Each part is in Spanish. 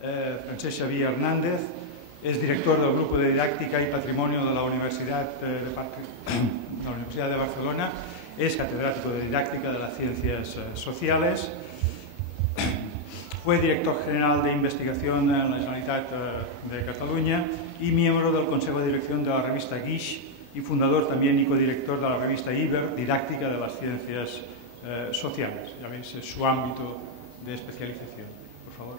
Francesc Xavier Hernández, es director del Grupo de Didáctica y Patrimonio de la Universidad de Barcelona, es catedrático de Didáctica de las Ciencias Sociales, fue director general de investigación en la Generalitat de Cataluña y miembro del Consejo de Dirección de la revista Guix y fundador también y codirector de la revista Iber, Didáctica de las Ciencias Sociales. Ya veis, es su ámbito de especialización. Por favor.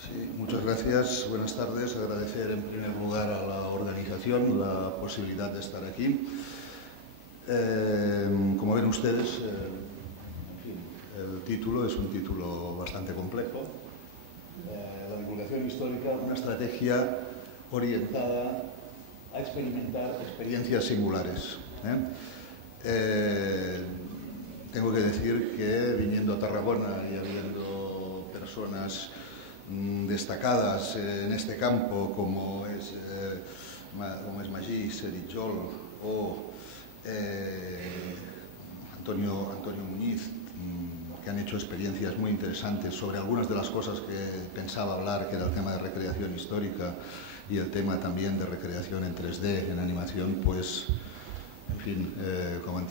Sí, muchas gracias. Buenas tardes. Agradecer en primer lugar a la organización la posibilidad de estar aquí. Como ven ustedes, el título es un título bastante complejo. La divulgación histórica, una estrategia orientada a experimentar experiencias singulares. Tengo que decir que viniendo a Tarragona y habiendo personas destacadas en este campo como es Magí Serijol o Antonio Muñiz, que han hecho experiencias muy interesantes sobre algunas de las cosas que pensaba hablar, que era el tema de recreación histórica y el tema también de recreación en 3D, en animación, pues, en fin, como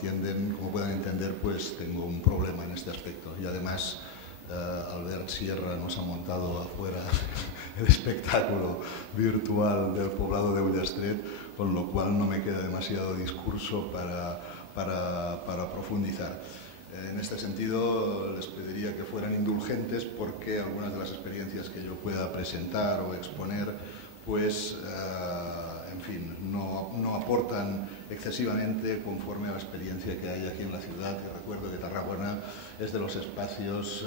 pueden entender, pues tengo un problema en este aspecto. Y además, Albert Sierra nos ha montado afuera el espectáculo virtual del poblado de Ullastret, con lo cual no me queda demasiado discurso para profundizar. En este sentido, les pediría que fueran indulgentes porque algunas de las experiencias que yo pueda presentar o exponer, pues, en fin, no aportan excesivamente conforme a la experiencia que hay aquí en la ciudad. Que recuerdo que Tarragona es de los espacios,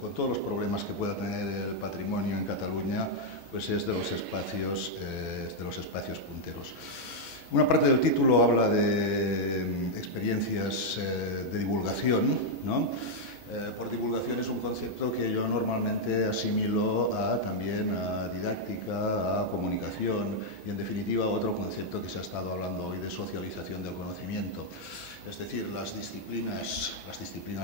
con todos los problemas que pueda tener el patrimonio en Cataluña, pues es de los espacios punteros. Una parte del título habla de experiencias de divulgación, ¿no? Por divulgación es un concepto que yo normalmente asimilo también a didáctica, a comunicación y en definitiva a otro concepto que se ha estado hablando hoy de socialización del conocimiento. Es decir, las disciplinas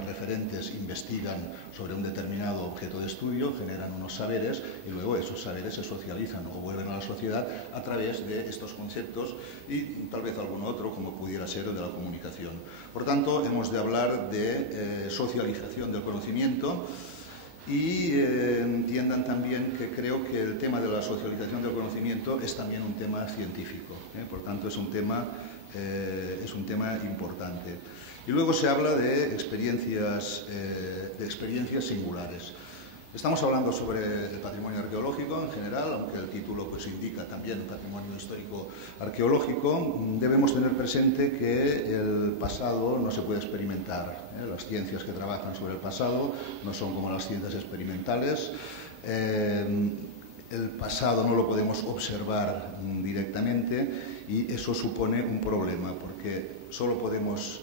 referentes investigan sobre un determinado objeto de estudio, generan unos saberes y luego esos saberes se socializan o vuelven a la sociedad a través de estos conceptos y tal vez algún otro como pudiera ser el de la comunicación. Por tanto, hemos de hablar de socialización del conocimiento y entiendan también que creo que el tema de la socialización del conocimiento es también un tema científico. Por tanto, es un tema importante. Y luego se habla de experiencias singulares. Estamos hablando sobre el patrimonio arqueológico en general, aunque el título pues indica también patrimonio histórico arqueológico. Debemos tener presente que el pasado no se puede experimentar. Las ciencias que trabajan sobre el pasado no son como las ciencias experimentales. El pasado no lo podemos observar directamente y eso supone un problema porque solo podemos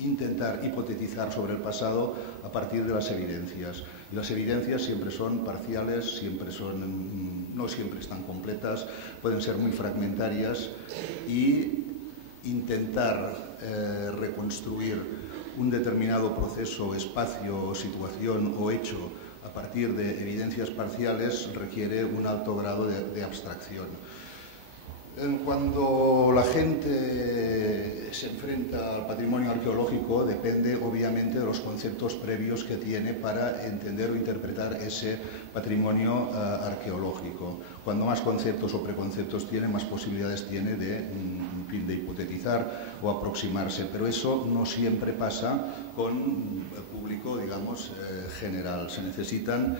intentar hipotetizar sobre el pasado a partir de las evidencias. Y las evidencias siempre son parciales, no siempre están completas, pueden ser muy fragmentarias y intentar reconstruir un determinado proceso, espacio, situación o hecho a partir de evidencias parciales requiere un alto grado de abstracción. Cuando la gente se enfrenta al patrimonio arqueológico depende obviamente de los conceptos previos que tiene para entender o interpretar ese patrimonio arqueológico. Cuando más conceptos o preconceptos tiene, más posibilidades tiene de hipotetizar o aproximarse, pero eso no siempre pasa con el público, digamos, general. Se necesitan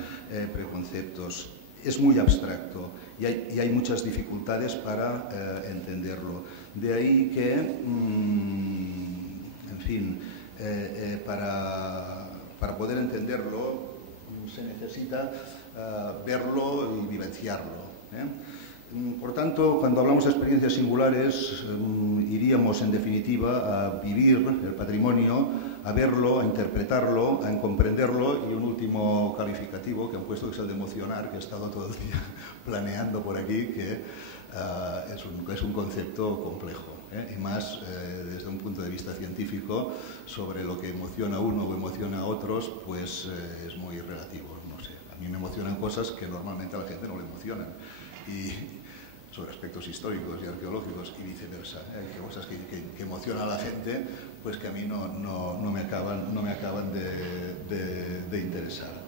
preconceptos. Es muy abstracto y hay muchas dificultades para entenderlo. De ahí que, en fin, para poder entenderlo se necesita verlo y vivenciarlo. Por tanto, cuando hablamos de experiencias singulares, iríamos en definitiva a vivir el patrimonio, a verlo, a interpretarlo, a comprenderlo y un último calificativo que han puesto que es el de emocionar, que he estado todo el día planeando por aquí, que es un concepto complejo. Y más desde un punto de vista científico, sobre lo que emociona a uno o emociona a otros, pues es muy relativo. No sé, a mí me emocionan cosas que normalmente a la gente no le emocionan, y sobre aspectos históricos y arqueológicos y viceversa. Hay cosas que emocionan a la gente, pues que a mí no me acaban de interesar.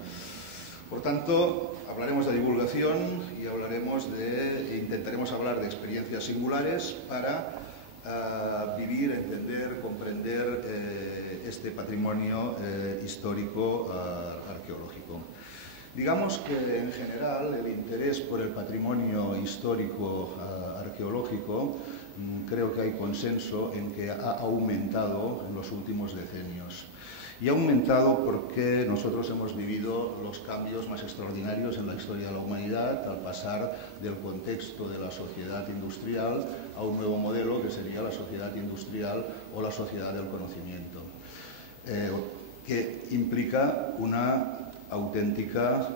Por tanto, hablaremos de divulgación y intentaremos hablar de experiencias singulares para vivir, entender, comprender este patrimonio histórico arqueológico. Digamos que en general el interés por el patrimonio histórico arqueológico, creo que hay consenso en que ha aumentado en los últimos decenios. Y ha aumentado porque nosotros hemos vivido los cambios más extraordinarios en la historia de la humanidad al pasar del contexto de la sociedad industrial a un nuevo modelo que sería la sociedad industrial o la sociedad del conocimiento, que implica una auténtica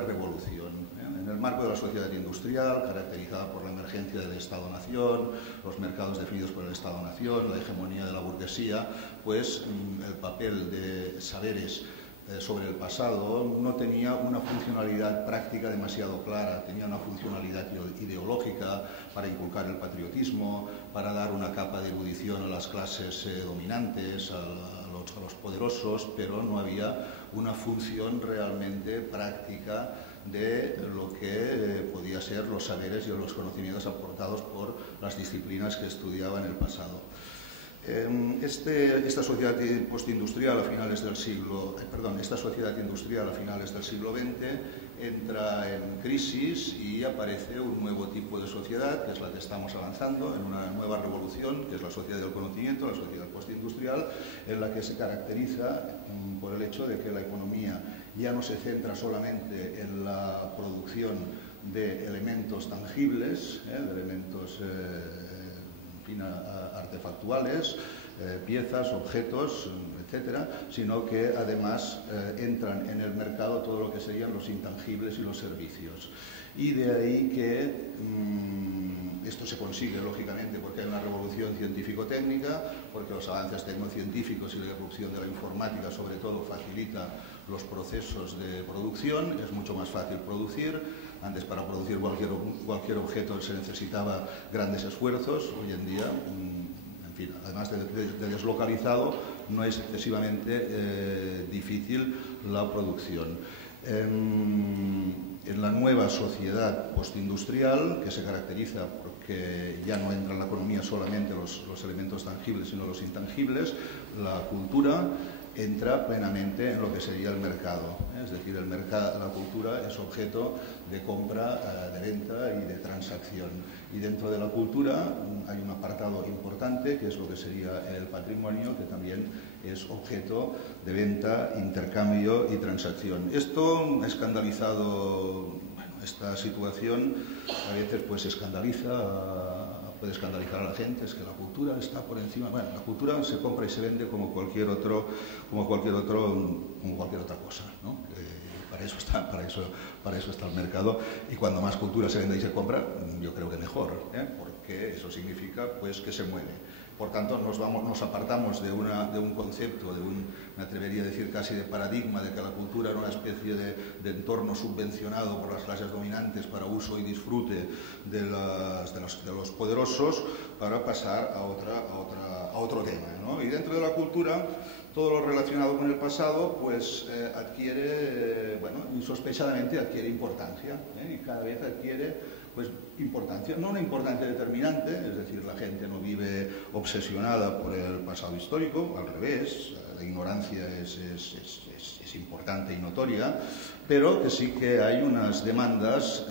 revolución. En el marco de la sociedad industrial, caracterizada por la emergencia del Estado-Nación, los mercados definidos por el Estado-Nación, la hegemonía de la burguesía, pues el papel de saberes sobre el pasado no tenía una funcionalidad práctica demasiado clara, tenía una funcionalidad ideológica para inculcar el patriotismo, para dar una capa de erudición a las clases dominantes, a los poderosos, pero no había una función realmente práctica de lo que podía ser los saberes y los conocimientos aportados por las disciplinas que estudiaban el pasado. Esta sociedad postindustrial a finales del siglo, esta sociedad industrial a finales del siglo XX entra en crisis y aparece un nuevo tipo de sociedad, que es la que estamos avanzando, en una nueva revolución, que es la sociedad del conocimiento, la sociedad postindustrial, en la que se caracteriza por el hecho de que la economía ya no se centra solamente en la producción de elementos tangibles, de elementos artefactuales, piezas, objetos, etcétera, sino que además entran en el mercado todo lo que serían los intangibles y los servicios. Y de ahí que esto se consigue, lógicamente, porque hay una revolución científico-técnica, porque los avances tecnocientíficos y la irrupción de la informática, sobre todo, facilita los procesos de producción, es mucho más fácil producir. Antes, para producir cualquier objeto se necesitaba grandes esfuerzos. Hoy en día, en fin, además de deslocalizado, no es excesivamente difícil la producción. En la nueva sociedad postindustrial, que se caracteriza porque ya no entra en la economía solamente los elementos tangibles, sino los intangibles, la cultura entra plenamente en lo que sería el mercado. Es decir, la cultura es objeto de compra, de venta y de transacción. Y dentro de la cultura hay un apartado importante, que es lo que sería el patrimonio, que también es objeto de venta, intercambio y transacción. Esto ha escandalizado, esta situación a veces pues puede escandalizar a la gente, es que la cultura está por encima. Bueno, la cultura se compra y se vende como cualquier otra cosa, ¿no? Para eso está el mercado, y cuando más cultura se vende y se compra, yo creo que mejor, porque eso significa pues que se mueve. Por tanto, nos apartamos de un concepto, me atrevería a decir casi de paradigma, de que la cultura era una especie de entorno subvencionado por las clases dominantes para uso y disfrute de los poderosos, para pasar a otro tema, ¿no? Y dentro de la cultura, todo lo relacionado con el pasado pues adquiere, insospechadamente adquiere importancia, y cada vez adquiere pues importancia, no una importancia determinante, es decir, la gente no vive obsesionada por el pasado histórico, al revés, la ignorancia es importante y notoria, pero que sí que hay unas demandas,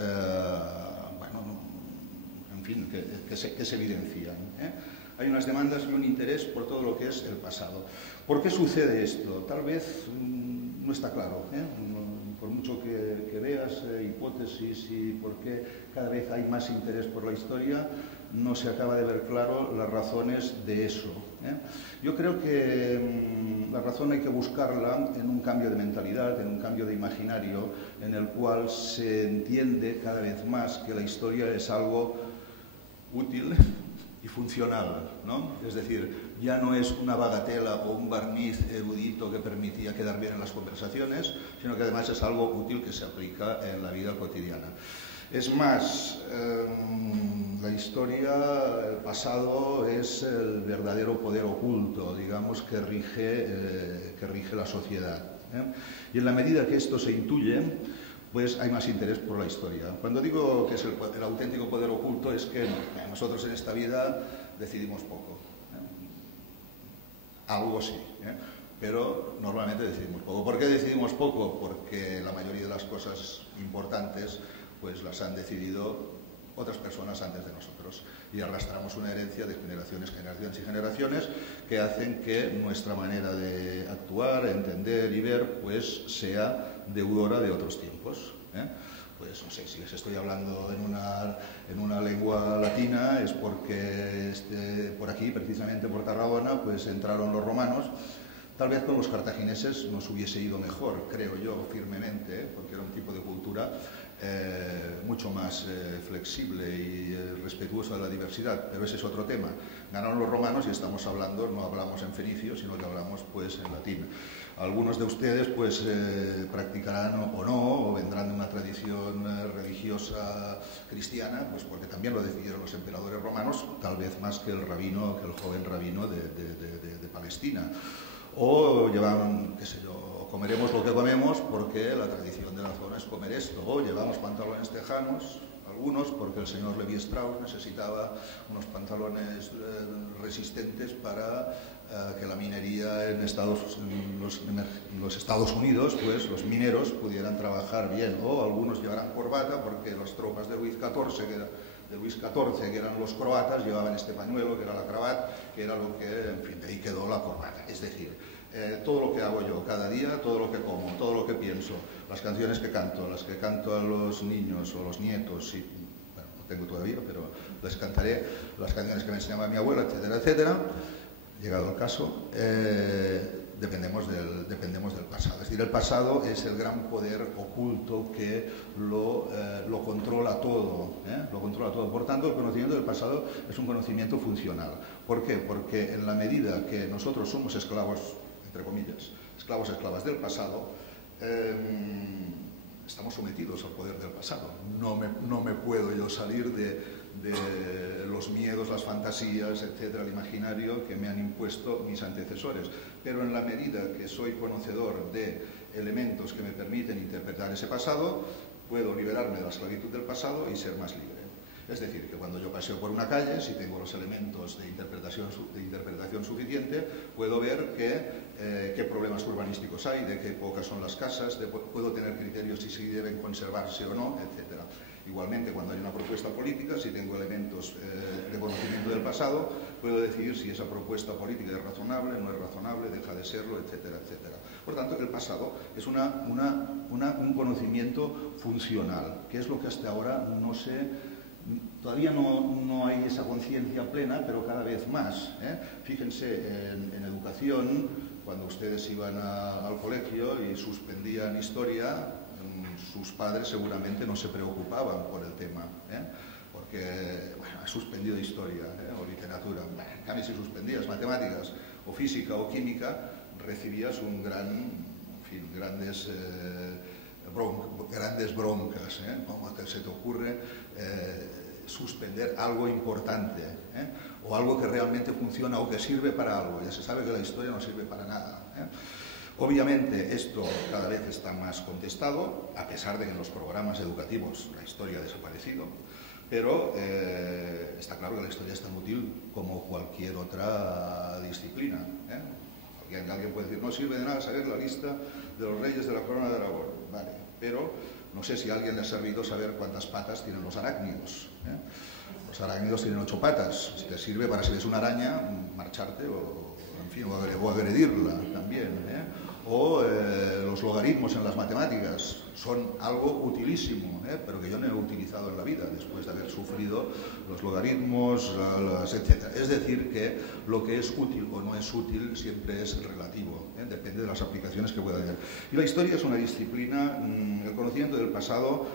que se evidencian. Hay unas demandas y un interés por todo lo que es el pasado. ¿Por qué sucede esto? Tal vez no está claro, por mucho que veas hipótesis y por qué cada vez hay más interés por la historia, no se acaba de ver claro las razones de eso. Yo creo que la razón hay que buscarla en un cambio de mentalidad, en un cambio de imaginario, en el cual se entiende cada vez más que la historia es algo útil y funcional, ¿no? Es decir, ya no es una bagatela o un barniz erudito que permitía quedar bien en las conversaciones, sino que además es algo útil que se aplica en la vida cotidiana. Es más, la historia, el pasado es el verdadero poder oculto, digamos, que rige la sociedad. Y en la medida que esto se intuye, pues hay más interés por la historia. Cuando digo que es el auténtico poder oculto, es que nosotros en esta vida decidimos poco. Algo sí, pero normalmente decidimos poco. ¿Por qué decidimos poco? Porque la mayoría de las cosas importantes pues las han decidido otras personas antes de nosotros y arrastramos una herencia de generaciones y generaciones que hacen que nuestra manera de actuar, entender y ver pues sea deudora de otros tiempos. Pues no sé, si les estoy hablando en una lengua latina es porque por aquí, precisamente por Tarragona, pues entraron los romanos. Tal vez con los cartagineses nos hubiese ido mejor, creo yo, firmemente, porque era un tipo de cultura mucho más flexible y respetuoso de la diversidad, pero ese es otro tema. Ganaron los romanos y estamos hablando, no hablamos en fenicio, sino que hablamos pues en latín. Algunos de ustedes pues practicarán o no, o vendrán de una tradición religiosa cristiana, pues porque también lo decidieron los emperadores romanos, tal vez más que el joven rabino de Palestina. O llevan, qué sé yo, comeremos lo que comemos porque la tradición de la zona es comer esto. O llevamos pantalones tejanos, algunos, porque el señor Levi Strauss necesitaba unos pantalones resistentes para que la minería en los Estados Unidos, pues los mineros pudieran trabajar bien. O algunos llevarán corbata porque las tropas de Luis XIV, que eran los croatas, llevaban este pañuelo, que era la cravata, que era lo que, en fin, de ahí quedó la corbata. Es decir, todo lo que hago yo cada día, todo lo que como, todo lo que pienso, las canciones que canto, las que canto a los niños o los nietos, y, bueno, no tengo todavía, pero les cantaré las canciones que me enseñaba mi abuela, etcétera, etcétera. Llegado el caso, dependemos del pasado. Es decir, el pasado es el gran poder oculto que lo controla todo, lo controla todo. Por tanto, el conocimiento del pasado es un conocimiento funcional. ¿Por qué? Porque en la medida que nosotros somos esclavos, entre comillas, esclavas del pasado, estamos sometidos al poder del pasado. No me puedo yo salir de los miedos, las fantasías, etcétera, el imaginario que me han impuesto mis antecesores. Pero en la medida que soy conocedor de elementos que me permiten interpretar ese pasado, puedo liberarme de la esclavitud del pasado y ser más libre. Es decir, que cuando yo paseo por una calle, si tengo los elementos de interpretación suficiente, puedo ver qué problemas urbanísticos hay, de qué épocas son las casas, puedo tener criterios si deben conservarse o no, etcétera. Igualmente, cuando hay una propuesta política, si tengo elementos de conocimiento del pasado, puedo decidir si esa propuesta política es razonable, no es razonable, deja de serlo, etcétera, etcétera. Por tanto, el pasado es un conocimiento funcional, que es lo que hasta ahora todavía no hay esa conciencia plena, pero cada vez más. Fíjense, en educación, cuando ustedes iban al colegio y suspendían historia, sus padres seguramente no se preocupaban por el tema, porque, bueno, has suspendido historia o literatura. En cambio, si suspendías matemáticas o física o química, recibías grandes broncas. ¿Cómo se te ocurre suspender algo importante o algo que realmente funciona o que sirve para algo? Ya se sabe que la historia no sirve para nada. Obviamente esto cada vez está más contestado, a pesar de que en los programas educativos la historia ha desaparecido, pero está claro que la historia es tan útil como cualquier otra disciplina. Alguien puede decir, no sirve de nada saber la lista de los reyes de la corona de Aragón, vale, pero no sé si a alguien le ha servido saber cuántas patas tienen los arácnidos. Los arácnidos tienen 8 patas, si te sirve para si ves una araña, marcharte o agredirla también. O los logaritmos en las matemáticas son algo utilísimo, pero que yo no he utilizado en la vida después de haber sufrido los logaritmos, etc. Es decir, que lo que es útil o no es útil siempre es relativo, depende de las aplicaciones que pueda tener. Y la historia es una disciplina, el conocimiento del pasado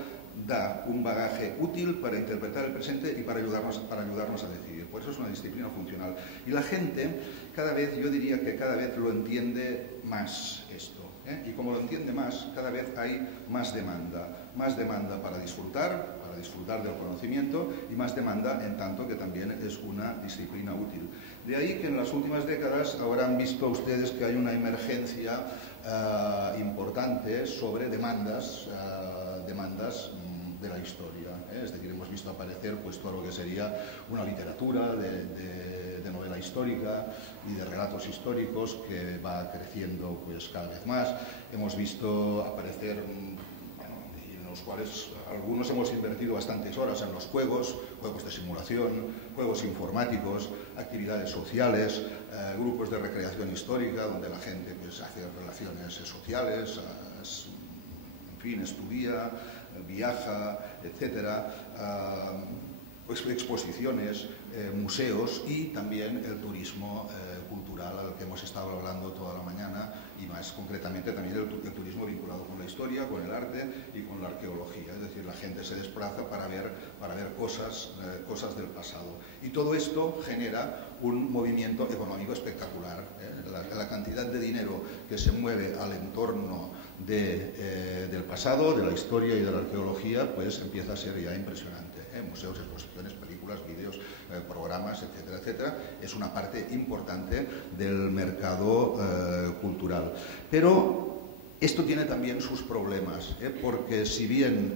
da un bagaje útil para interpretar el presente y para ayudarnos a decidir. Por eso es una disciplina funcional. Y la gente, cada vez, yo diría que cada vez lo entiende más esto. Y como lo entiende más, cada vez hay más demanda para disfrutar del conocimiento y más demanda en tanto que también es una disciplina útil. De ahí que en las últimas décadas habrán visto ustedes que hay una emergencia importante sobre demandas de la historia. Es decir, hemos visto aparecer pues, todo lo que sería una literatura de novela histórica y de relatos históricos que va creciendo pues, cada vez más. Hemos visto aparecer, en los cuales algunos hemos invertido bastantes horas en los juegos de simulación, juegos informáticos, actividades sociales, grupos de recreación histórica donde la gente pues, hace relaciones sociales, en fin, estudia, viaja, etcétera, pues, exposiciones, museos y también el turismo cultural al que hemos estado hablando toda la mañana y más concretamente también el turismo vinculado con la historia, con el arte y con la arqueología. Es decir, la gente se desplaza para ver cosas del pasado. Y todo esto genera un movimiento económico espectacular. La cantidad de dinero que se mueve al entorno del pasado, de la historia y de la arqueología, pues empieza a ser ya impresionante. Museos, exposiciones, películas, vídeos, programas, etcétera, etcétera. Es una parte importante del mercado cultural. Pero esto tiene también sus problemas, porque si bien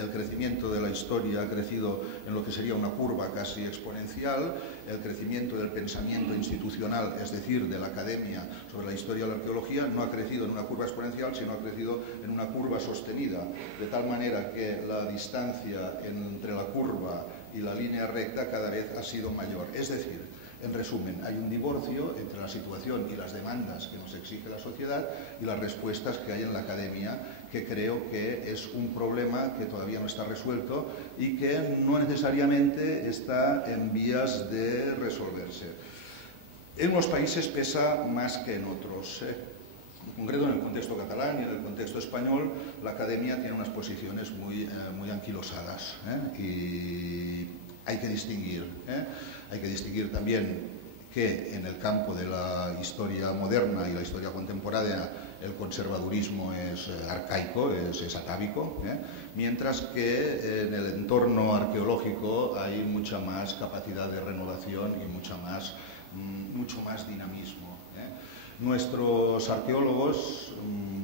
el crecimiento de la historia ha crecido en lo que sería una curva casi exponencial, el crecimiento del pensamiento institucional, es decir, de la academia sobre la historia y la arqueología, no ha crecido en una curva exponencial, sino ha crecido en una curva sostenida, de tal manera que la distancia entre la curva y la línea recta cada vez ha sido mayor. Es decir, en resumen, hay un divorcio entre la situación y las demandas que nos exige la sociedad y las respuestas que hay en la academia, que creo que es un problema que todavía no está resuelto y que no necesariamente está en vías de resolverse. En unos países pesa más que en otros. En concreto, en el contexto catalán y en el contexto español, la academia tiene unas posiciones muy anquilosadas, y hay que distinguir. Hay que distinguir también que en el campo de la historia moderna y la historia contemporánea el conservadurismo es arcaico, es atávico, mientras que en el entorno arqueológico hay mucha más capacidad de renovación y mucho más dinamismo. Nuestros arqueólogos,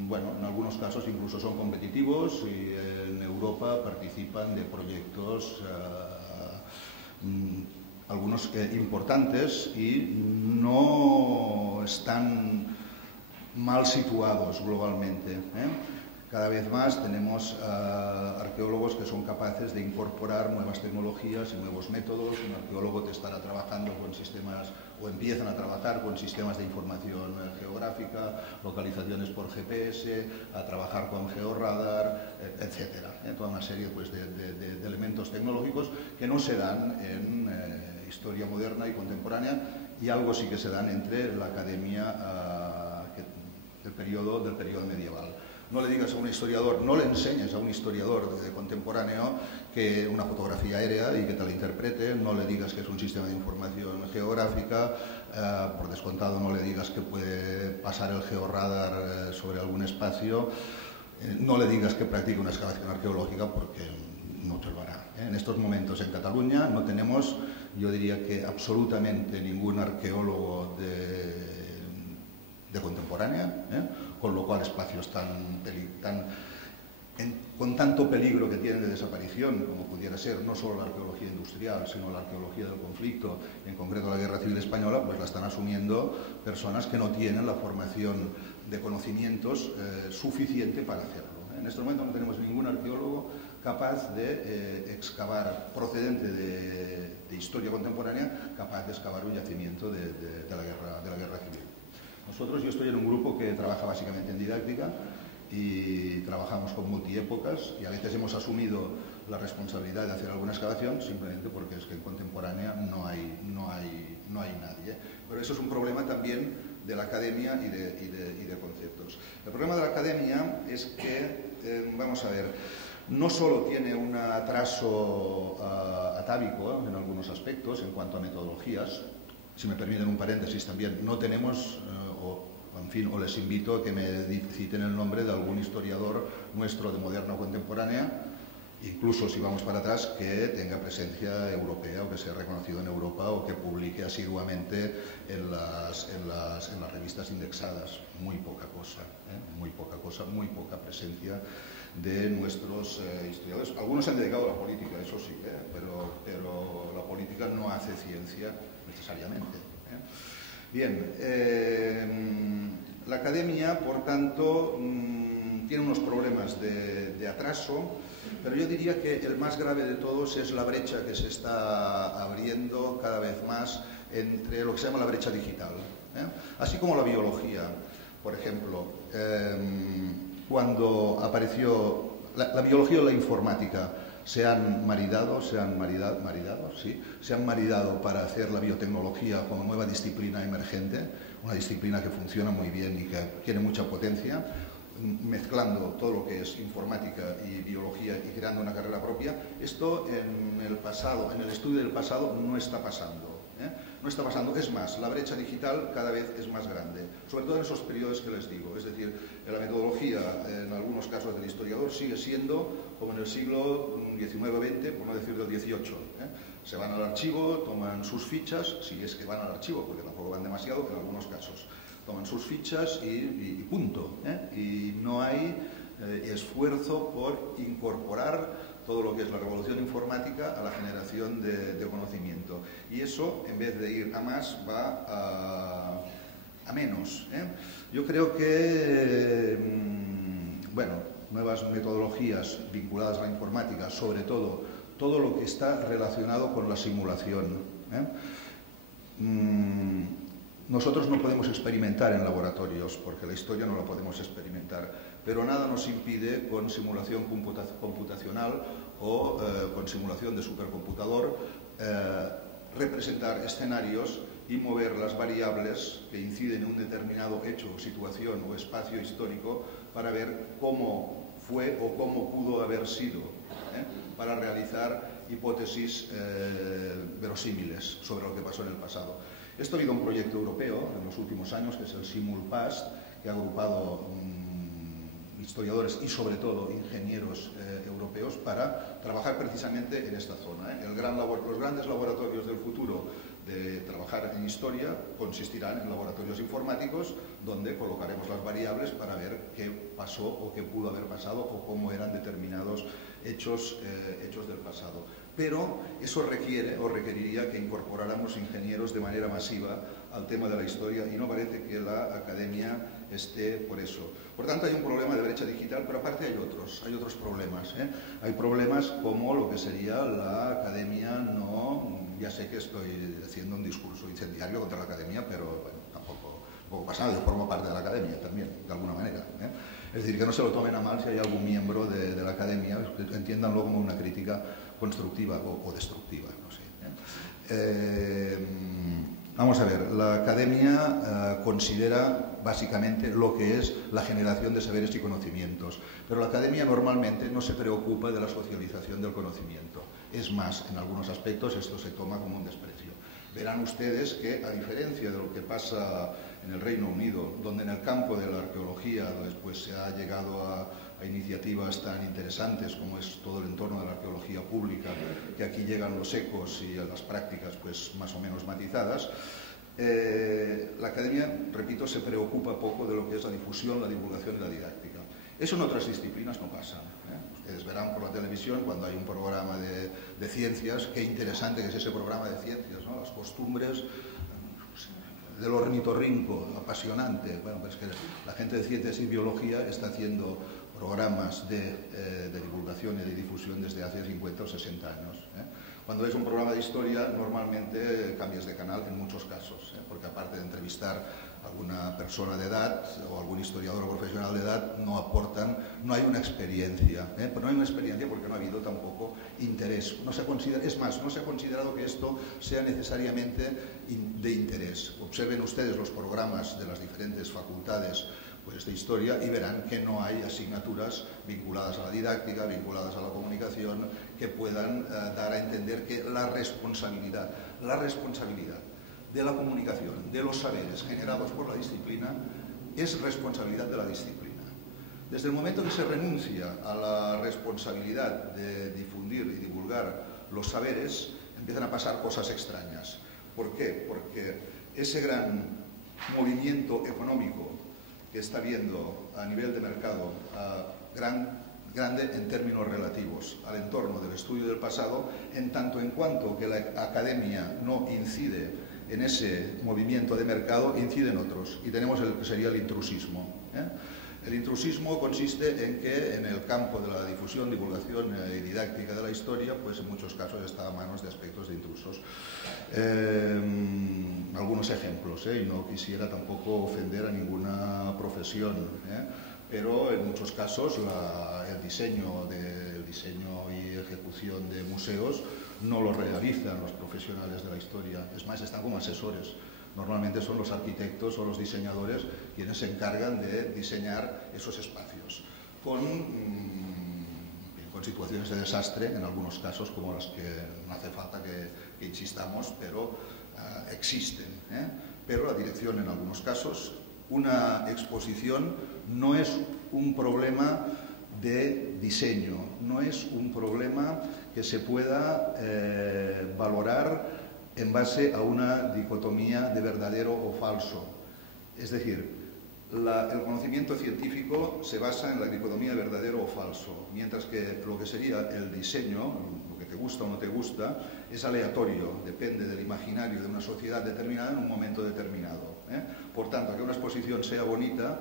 bueno, en algunos casos incluso son competitivos y en Europa participan de proyectos algunos importantes y no están mal situados globalmente. Cada vez más tenemos arqueólogos que son capaces de incorporar nuevas tecnologías y nuevos métodos. Un arqueólogo te estará trabajando con sistemas, o empiezan a trabajar con sistemas de información geográfica, localizaciones por GPS, a trabajar con georradar, etcétera. Toda una serie pues, de elementos tecnológicos que no se dan en historia moderna y contemporánea, y algo sí que se dan entre la academia del periodo medieval. No le digas a un historiador, no le enseñes a un historiador contemporáneo que una fotografía aérea y que te la interprete, no le digas que es un sistema de información geográfica, por descontado no le digas que puede pasar el georradar sobre algún espacio, no le digas que practique una excavación arqueológica porque no te lo hará. En estos momentos en Cataluña no tenemos, yo diría que absolutamente ningún arqueólogo de contemporánea, con lo cual espacios con tanto peligro que tienen de desaparición, como pudiera ser no solo la arqueología industrial, sino la arqueología del conflicto, en concreto la Guerra Civil Española, pues la están asumiendo personas que no tienen la formación de conocimientos suficiente para hacerlo. En este momento no tenemos ningún arqueólogo capaz de excavar, procedente de historia contemporánea, capaz de excavar un yacimiento de la guerra civil. Yo estoy en un grupo que trabaja básicamente en didáctica y trabajamos con multiépocas y a veces hemos asumido la responsabilidad de hacer alguna excavación simplemente porque es que en contemporánea no hay nadie. Pero eso es un problema también de la academia y de conceptos. El problema de la academia es que, vamos a ver, no solo tiene un atraso atávico en algunos aspectos en cuanto a metodologías. Si me permiten un paréntesis también, no tenemos, en fin, o les invito a que me citen el nombre de algún historiador nuestro de moderna o contemporánea, incluso si vamos para atrás, que tenga presencia europea o que sea reconocido en Europa o que publique asiduamente en las revistas indexadas. Muy poca cosa, muy poca presencia de nuestros historiadores. Algunos se han dedicado a la política, eso sí, pero la política no hace ciencia necesariamente. Bien, la academia, por tanto, tiene unos problemas de atraso, pero yo diría que el más grave de todos es la brecha que se está abriendo cada vez más entre lo que se llama la brecha digital. Así como la biología, por ejemplo, cuando apareció la biología o la informática, se han maridado para hacer la biotecnología como nueva disciplina emergente, una disciplina que funciona muy bien y que tiene mucha potencia, mezclando todo lo que es informática y biología y creando una carrera propia. Esto en el pasado, en el estudio del pasado, no está pasando. No está pasando. Es más, la brecha digital cada vez es más grande, sobre todo en esos periodos que les digo. Es decir, la metodología, en algunos casos del historiador, sigue siendo como en el siglo XIX-XX, por no decir del XVIII. Se van al archivo, toman sus fichas, si es que van al archivo, porque tampoco van demasiado, en algunos casos. Toman sus fichas y punto. Y no hay esfuerzo por incorporar todo lo que es la revolución informática a la generación de conocimiento. Y eso, en vez de ir a más, va a menos. Yo creo que, nuevas metodologías vinculadas a la informática, sobre todo lo que está relacionado con la simulación. Nosotros no podemos experimentar en laboratorios, porque la historia no la podemos experimentar, pero nada nos impide con simulación computacional o con simulación de supercomputador representar escenarios y mover las variables que inciden en un determinado hecho, situación o espacio histórico para ver cómo fue o cómo pudo haber sido, para realizar hipótesis verosímiles sobre lo que pasó en el pasado. Esto ha habido un proyecto europeo en los últimos años, que es el Simulpast, que ha agrupado historiadores y sobre todo ingenieros europeos para trabajar precisamente en esta zona. Los grandes laboratorios del futuro de trabajar en historia consistirán en laboratorios informáticos donde colocaremos las variables para ver qué pasó o qué pudo haber pasado o cómo eran determinados hechos del pasado. Pero eso requiere o requeriría que incorporáramos ingenieros de manera masiva al tema de la historia y no parece que la academia esté por eso. Por tanto, hay un problema de brecha digital, pero aparte hay otros problemas. Hay problemas como lo que sería la academia no... Ya sé que estoy haciendo un discurso incendiario contra la academia, pero bueno, tampoco pasa nada, yo formo parte de la academia también, de alguna manera. Es decir, que no se lo tomen a mal si hay algún miembro de la academia, entiéndanlo como una crítica constructiva o destructiva, no sé. Vamos a ver, la academia considera básicamente lo que es la generación de saberes y conocimientos, pero la academia normalmente no se preocupa de la socialización del conocimiento. Es más, en algunos aspectos esto se toma como un desprecio. Verán ustedes que, a diferencia de lo que pasa en el Reino Unido, donde en el campo de la arqueología después se ha llegado a iniciativas tan interesantes como es todo el entorno de la arqueología pública, que aquí llegan los ecos y las prácticas pues más o menos matizadas, la academia, repito, se preocupa poco de lo que es la difusión, la divulgación y la didáctica. Eso en otras disciplinas no pasa. Ustedes verán por la televisión cuando hay un programa de ciencias, qué interesante que es ese programa de ciencias, ¿no? Las costumbres del ornitorrinco, apasionante. Bueno, pues que la gente de ciencias y biología está haciendo programas de divulgación y de difusión desde hace 50 o 60 años. Cuando es un programa de historia, normalmente cambias de canal en muchos casos, porque aparte de entrevistar a alguna persona de edad o algún historiador o profesional de edad, no hay una experiencia. Pero no hay una experiencia porque no ha habido tampoco interés. No se ha considerado que esto sea necesariamente de interés. Observen ustedes los programas de las diferentes facultades profesores de historia y verán que no hay asignaturas vinculadas a la didáctica, vinculadas a la comunicación, que puedan dar a entender que la responsabilidad de la comunicación, de los saberes generados por la disciplina, es responsabilidad de la disciplina. Desde el momento que se renuncia a la responsabilidad de difundir y divulgar los saberes, empiezan a pasar cosas extrañas. ¿Por qué? Porque ese gran movimiento económico que está habiendo a nivel de mercado, grande en términos relativos al entorno del estudio del pasado, en tanto en cuanto que la academia no incide en ese movimiento de mercado, incide en otros. Y tenemos el que sería el intrusismo. El intrusismo consiste en que en el campo de la difusión, divulgación y didáctica de la historia, pues en muchos casos está a manos de aspectos de intrusos. Algunos ejemplos, y no quisiera tampoco ofender a ninguna profesión, pero en muchos casos el diseño y ejecución de museos no lo realizan los profesionales de la historia, es más, están como asesores. Normalmente son los arquitectos o los diseñadores quienes se encargan de diseñar esos espacios, con situaciones de desastre en algunos casos, como las que no hace falta que insistamos, pero existen. Pero la dirección en algunos casos, una exposición no es un problema de diseño, no es un problema que se pueda valorar en base a una dicotomía de verdadero o falso. Es decir, el conocimiento científico se basa en la dicotomía de verdadero o falso, mientras que lo que sería el diseño, lo que te gusta o no te gusta, es aleatorio, depende del imaginario de una sociedad determinada en un momento determinado. Por tanto, que una exposición sea bonita,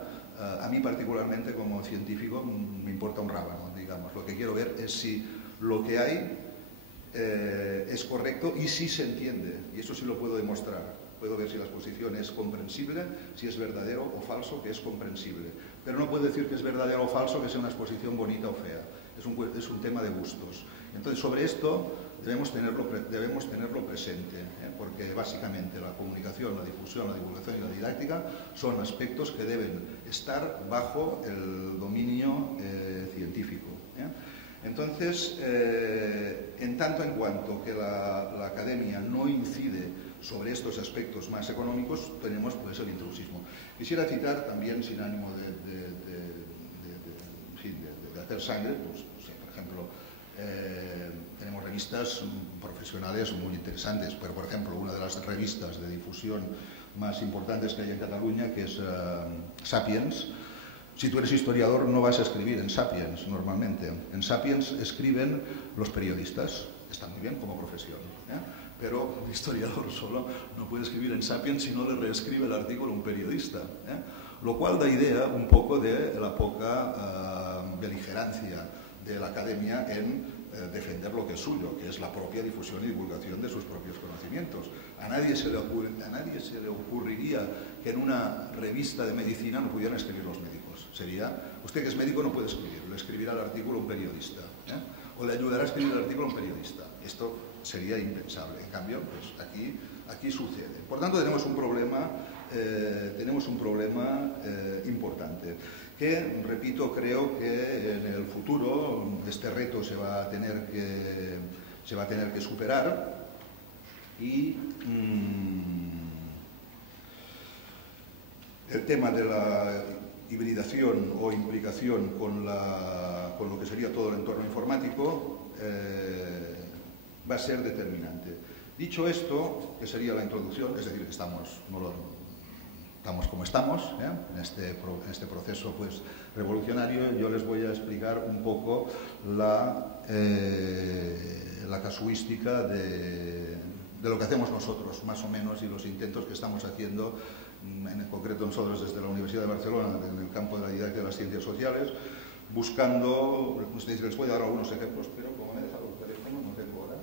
a mí particularmente como científico me importa un rábano, digamos. Lo que quiero ver es si lo que hay es correcto y si se entiende, y eso sí lo puedo demostrar. Puedo ver si la exposición es comprensible, si es verdadero o falso, que es comprensible. Pero no puedo decir que es verdadero o falso que sea una exposición bonita o fea. Es un tema de gustos. Entonces, sobre esto debemos tenerlo presente, porque básicamente la comunicación, la difusión, la divulgación y la didáctica son aspectos que deben estar bajo el dominio científico. Entonces, en tanto en cuanto que la academia no incide sobre estos aspectos más económicos, tenemos pues el intrusismo. Quisiera citar también, sin ánimo de hacer sangre, pues, no sé, por ejemplo, tenemos revistas profesionales muy interesantes, pero por ejemplo, una de las revistas de difusión más importantes que hay en Cataluña, que es Sapiens. Si tú eres historiador no vas a escribir en Sapiens normalmente. En Sapiens escriben los periodistas. Está muy bien como profesión, pero un historiador solo no puede escribir en Sapiens si no le reescribe el artículo un periodista. Lo cual da idea un poco de la poca beligerancia de la academia en defender lo que es suyo, que es la propia difusión y divulgación de sus propios conocimientos. A nadie se le ocurriría que en una revista de medicina no pudieran escribir los médicos. Sería, usted que es médico no puede escribir, le escribirá el artículo un periodista, o le ayudará a escribir el artículo un periodista. Esto sería impensable. En cambio, pues aquí sucede. Por tanto, tenemos un problema importante, que, repito, creo que en el futuro este reto se va a tener que superar y el tema de la hibridación o implicación con lo que sería todo el entorno informático va a ser determinante. Dicho esto, que sería la introducción, es decir, que estamos como estamos, en este proceso pues, revolucionario, yo les voy a explicar un poco la casuística de lo que hacemos nosotros, más o menos, y los intentos que estamos haciendo, en concreto nosotros desde la Universidad de Barcelona, en el campo de la didáctica de las ciencias sociales, buscando, les voy a dar algunos ejemplos, pero como me he dejado el teléfono, no tengo ahora.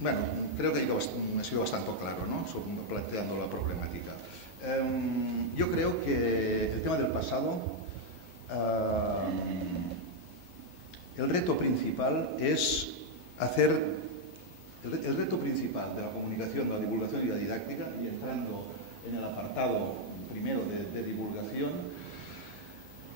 Bueno, creo que he sido bastante claro, ¿no? Planteando la problemática. Yo creo que el tema del pasado el reto principal es hacer... El reto principal de la comunicación, de la divulgación y la didáctica, y entrando en el apartado primero de divulgación,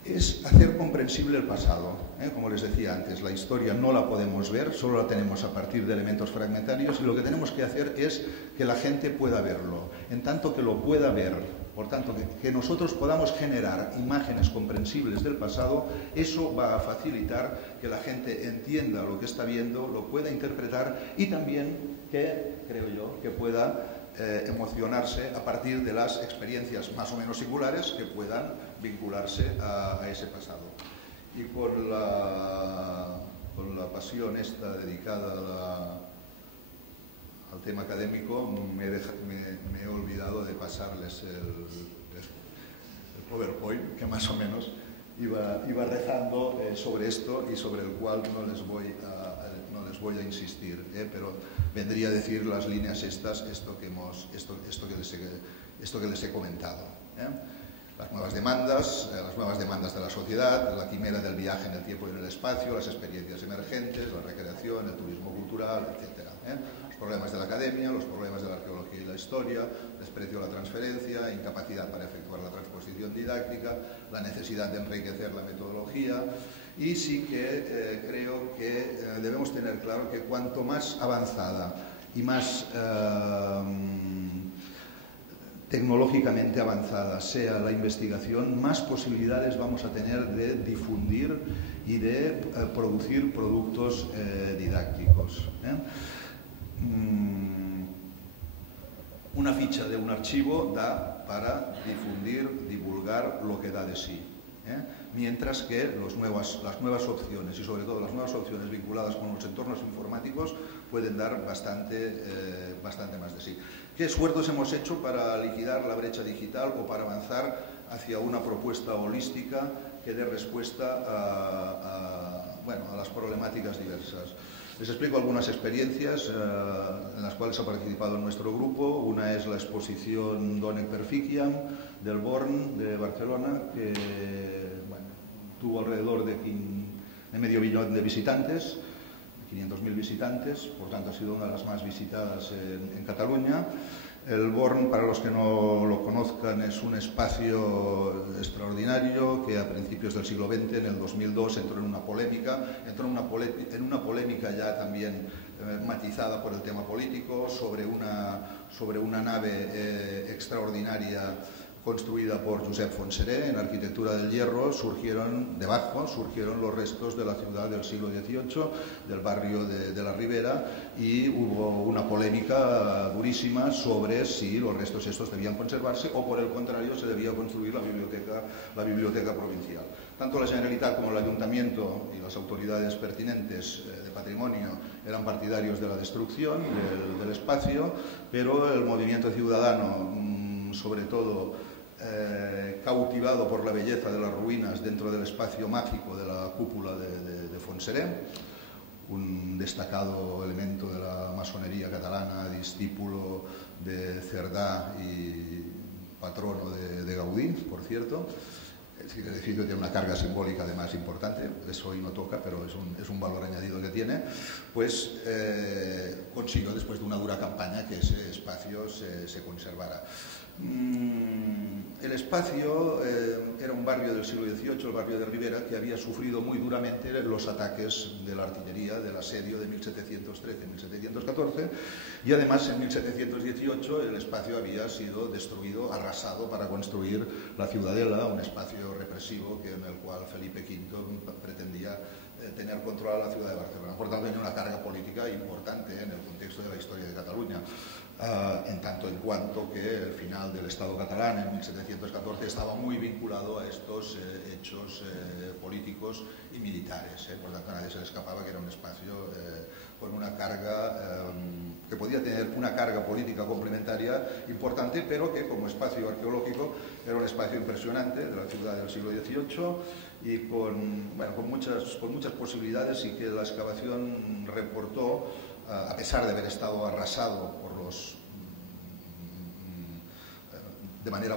es hacer comprensible el pasado. Como les decía antes, la historia no la podemos ver, solo la tenemos a partir de elementos fragmentarios, y lo que tenemos que hacer es que la gente pueda verlo. En tanto que lo pueda ver, por tanto que nosotros podamos generar imágenes comprensibles del pasado, eso va a facilitar que la gente entienda lo que está viendo, lo pueda interpretar y también que, creo yo, que pueda emocionarse a partir de las experiencias más o menos singulares que puedan vincularse a ese pasado. Y con la pasión esta dedicada al tema académico, me he olvidado de pasarles el PowerPoint, que más o menos iba rezando sobre esto y sobre el cual no les voy a insistir, pero vendría a decir las líneas estas, esto que les he comentado. Las nuevas demandas de la sociedad, la quimera del viaje en el tiempo y en el espacio, las experiencias emergentes, la recreación, el turismo cultural, etc. Los problemas de la academia, los problemas de la arqueología y la historia, desprecio a la transferencia, incapacidad para efectuar la transposición didáctica, la necesidad de enriquecer la metodología. Y sí que creo que debemos tener claro que cuanto más avanzada y más tecnológicamente avanzada sea la investigación, más posibilidades vamos a tener de difundir y de producir productos didácticos. Una ficha de un archivo da para difundir, divulgar lo que da de sí. Mientras que las nuevas opciones, y sobre todo las nuevas opciones vinculadas con los entornos informáticos, pueden dar bastante más de sí. ¿Qué esfuerzos hemos hecho para liquidar la brecha digital o para avanzar hacia una propuesta holística que dé respuesta a las problemáticas diversas? Les explico algunas experiencias en las cuales ha participado nuestro grupo. Una es la exposición Donec Perficiam del Born de Barcelona, que tuvo alrededor de medio billón de visitantes, 500.000 visitantes, por tanto ha sido una de las más visitadas en Cataluña. El Born, para los que no lo conozcan, es un espacio extraordinario que a principios del siglo XX, en el 2002, entró en una polémica ya también matizada por el tema político, sobre una nave extraordinaria construida por Josep Fontserè en arquitectura del hierro. Surgieron los restos de la ciudad del siglo XVIII, del barrio de la Ribera, y hubo una polémica durísima sobre si los restos estos debían conservarse o, por el contrario, se debía construir la biblioteca provincial. Tanto la Generalitat como el Ayuntamiento y las autoridades pertinentes de patrimonio eran partidarios de la destrucción del espacio, pero el movimiento ciudadano, sobre todo cautivado por la belleza de las ruinas dentro del espacio mágico de la cúpula de Fontserè, un destacado elemento de la masonería catalana, discípulo de Cerdà y patrono de Gaudí, por cierto. El edificio tiene una carga simbólica además importante, eso hoy no toca, pero es un valor añadido que tiene. Pues consiguió, después de una dura campaña, que ese espacio se conservara. El espacio era un barrio del siglo XVIII, el barrio de Ribera, que había sufrido muy duramente los ataques de la artillería del asedio de 1713-1714, y además en 1718 el espacio había sido destruido, arrasado, para construir la Ciudadela, un espacio represivo en el cual Felipe V pretendía tener controlada la ciudad de Barcelona. Por tanto, tenía una carga política importante en el contexto de la historia de Cataluña. En tanto en cuanto que el final del Estado catalán en 1714 estaba muy vinculado a estos hechos políticos y militares. Por tanto, a nadie se le escapaba que era un espacio con una carga, que podía tener una carga política complementaria importante, pero que como espacio arqueológico era un espacio impresionante de la ciudad del siglo XVIII y con muchas posibilidades, y que la excavación reportó, a pesar de haber estado arrasado de manera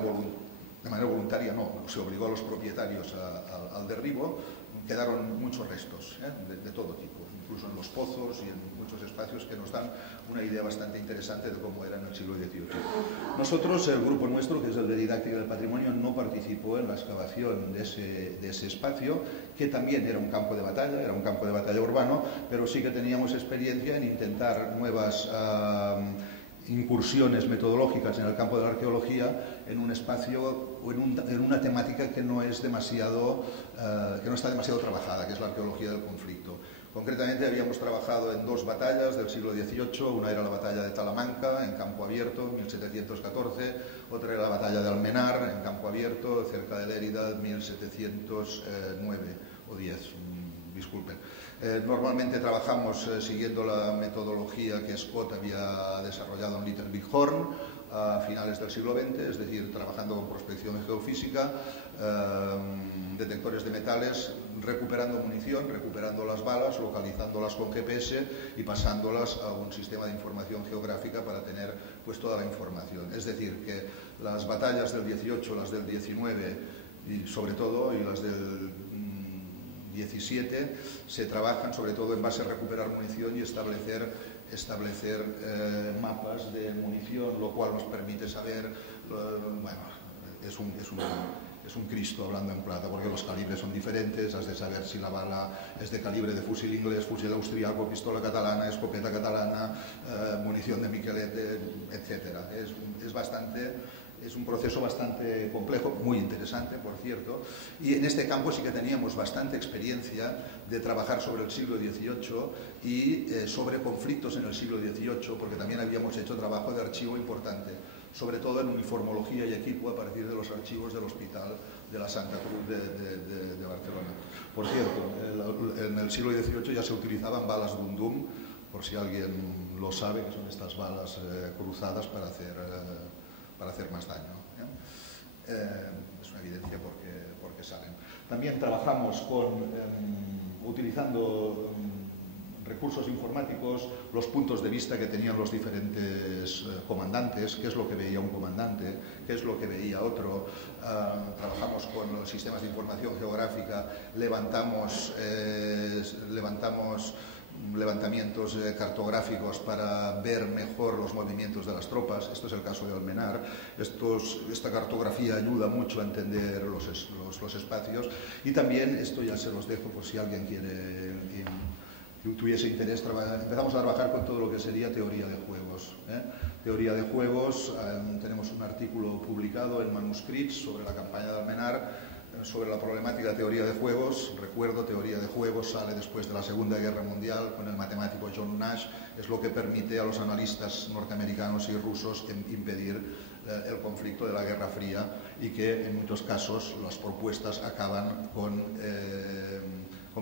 de manera voluntaria no, se obligó a los propietarios al derribo, quedaron muchos restos de todo tipo, incluso en los pozos y en muchos espacios que nos dan una idea bastante interesante de cómo era en el siglo XVIII. Nosotros, el grupo nuestro, que es el de Didáctica del Patrimonio, no participó en la excavación de ese espacio, que también era un campo de batalla urbano, pero sí que teníamos experiencia en intentar nuevas incursiones metodológicas en el campo de la arqueología en un espacio o en una temática que no está demasiado trabajada, que es la arqueología del conflicto. Concretamente habíamos trabajado en dos batallas del siglo XVIII, una era la batalla de Talamanca en campo abierto, 1714, otra era la batalla de Almenar en campo abierto, cerca de Lérida, 1709 o 10, disculpen. Normalmente trabajamos siguiendo la metodología que Scott había desarrollado en Little Big Horn a finales del siglo XX, es decir, trabajando con prospección geofísica, detectores de metales, recuperando munición, recuperando las balas, localizándolas con GPS y pasándolas a un sistema de información geográfica para tener pues toda la información. Es decir, que las batallas del 18, las del 19 y sobre todo, y las del 17 se trabajan sobre todo en base a recuperar munición y establecer mapas de munición, lo cual nos permite saber, bueno, es un Cristo hablando en plata, porque los calibres son diferentes, has de saber si la bala es de calibre de fusil inglés, fusil austriaco, pistola catalana, escopeta catalana, munición de miquelete, etc. Es un proceso bastante complejo, muy interesante, por cierto, y en este campo sí que teníamos bastante experiencia de trabajar sobre el siglo XVIII y sobre conflictos en el siglo XVIII, porque también habíamos hecho trabajo de archivo importante, sobre todo en uniformología y equipo a partir de los archivos del Hospital de la Santa Cruz de Barcelona. Por cierto, en el siglo XVIII ya se utilizaban balas Dum-Dum, por si alguien lo sabe, que son estas balas cruzadas para hacer más daño. Es una evidencia porque salen. También trabajamos utilizando recursos informáticos, los puntos de vista que tenían los diferentes comandantes, qué es lo que veía un comandante, qué es lo que veía otro. Trabajamos con los sistemas de información geográfica, levantamientos cartográficos para ver mejor los movimientos de las tropas. Esto es el caso de Almenar. Esta cartografía ayuda mucho a entender los espacios, y también, esto ya se los dejo por si alguien tuviese interés, empezamos a trabajar con todo lo que sería teoría de juegos. Teoría de juegos, tenemos un artículo publicado en Manuscrits sobre la campaña de Almenar, sobre la problemática de teoría de juegos. Recuerdo, teoría de juegos sale después de la Segunda Guerra Mundial con el matemático John Nash, es lo que permite a los analistas norteamericanos y rusos impedir el conflicto de la Guerra Fría, y que en muchos casos las propuestas acaban con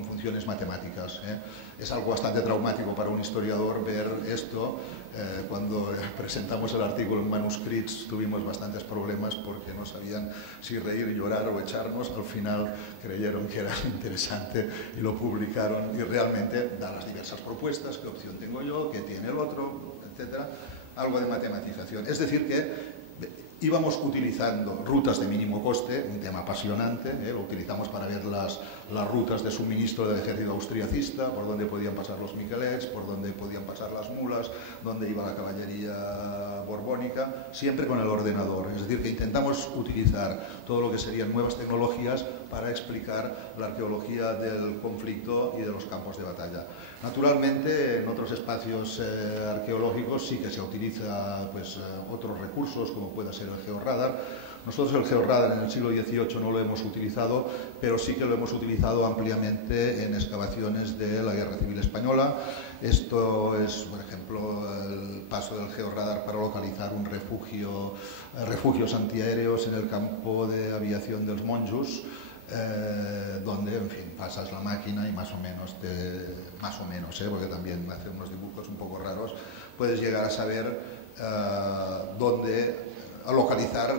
funciones matemáticas. Es algo bastante traumático para un historiador ver esto. Cuando presentamos el artículo en Manuscrits tuvimos bastantes problemas porque no sabían si reír, llorar o echarnos. Al final creyeron que era interesante y lo publicaron, y realmente da las diversas propuestas, qué opción tengo yo, qué tiene el otro, etc. Algo de matematización. Es decir que íbamos utilizando rutas de mínimo coste, un tema apasionante, lo utilizamos para ver las rutas de suministro del ejército austriacista, por dónde podían pasar los miquelets, por dónde podían pasar las mulas, dónde iba la caballería borbónica, siempre con el ordenador. Es decir, que intentamos utilizar todo lo que serían nuevas tecnologías para explicar la arqueología del conflicto y de los campos de batalla. Naturalmente, en otros espacios arqueológicos sí que se utiliza otros recursos, como puede ser el georradar. Nosotros el georradar en el siglo XVIII no lo hemos utilizado, pero sí que lo hemos utilizado ampliamente en excavaciones de la Guerra Civil Española. Esto es, por ejemplo, el paso del georradar para localizar refugios antiaéreos en el campo de aviación dels Monjos, donde, en fin, pasas la máquina y más o menos, porque también hace unos dibujos un poco raros, puedes llegar a saber a localizar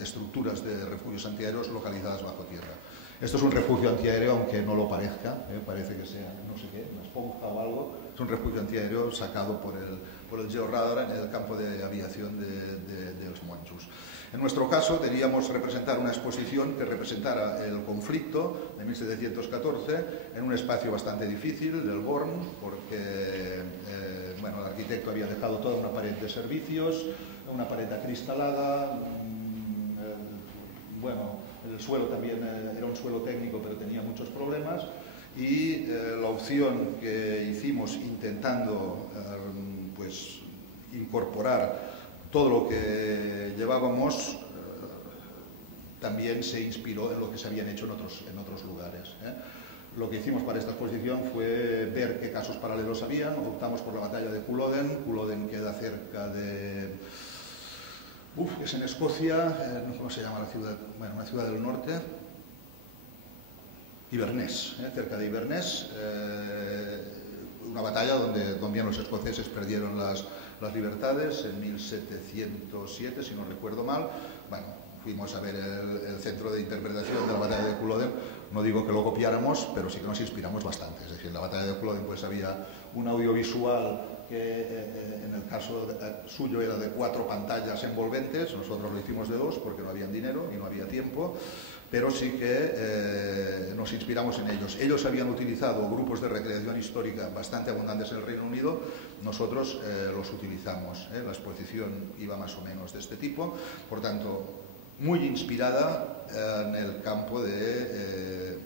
estructuras de refugios antiaéreos localizadas bajo tierra. Esto es un refugio antiaéreo, aunque no lo parezca, parece que sea, no sé qué, una esponja o algo. Es un refugio antiaéreo sacado por el georradar en el campo de aviación de Els Monjos. En nuestro caso, queríamos representar una exposición que representara el conflicto de 1714 en un espacio bastante difícil, del Born, porque bueno, el arquitecto había dejado toda una pared de servicios, una pared acristalada, bueno, el suelo también era un suelo técnico, pero tenía muchos problemas, y la opción que hicimos intentando pues incorporar todo lo que llevábamos también se inspiró en lo que se habían hecho en otros lugares. Lo que hicimos para esta exposición fue ver qué casos paralelos habían. Optamos por la batalla de Culloden. Culloden queda cerca de... es en Escocia, ¿cómo se llama la ciudad? Bueno, una ciudad del norte. Inverness, cerca de Inverness. Una batalla donde también los escoceses perdieron las libertades en 1707, si no recuerdo mal. Bueno, fuimos a ver el centro de interpretación de la batalla de Culloden. No digo que lo copiáramos, pero sí que nos inspiramos bastante. Es decir, en la batalla de Culloden pues había un audiovisual que en el caso suyo era de 4 pantallas envolventes. Nosotros lo hicimos de 2 porque no había dinero y no había tiempo, pero sí que nos inspiramos en ellos. Ellos habían utilizado grupos de recreación histórica bastante abundantes en el Reino Unido, nosotros los utilizamos. La exposición iba más o menos de este tipo, por tanto, muy inspirada en el campo de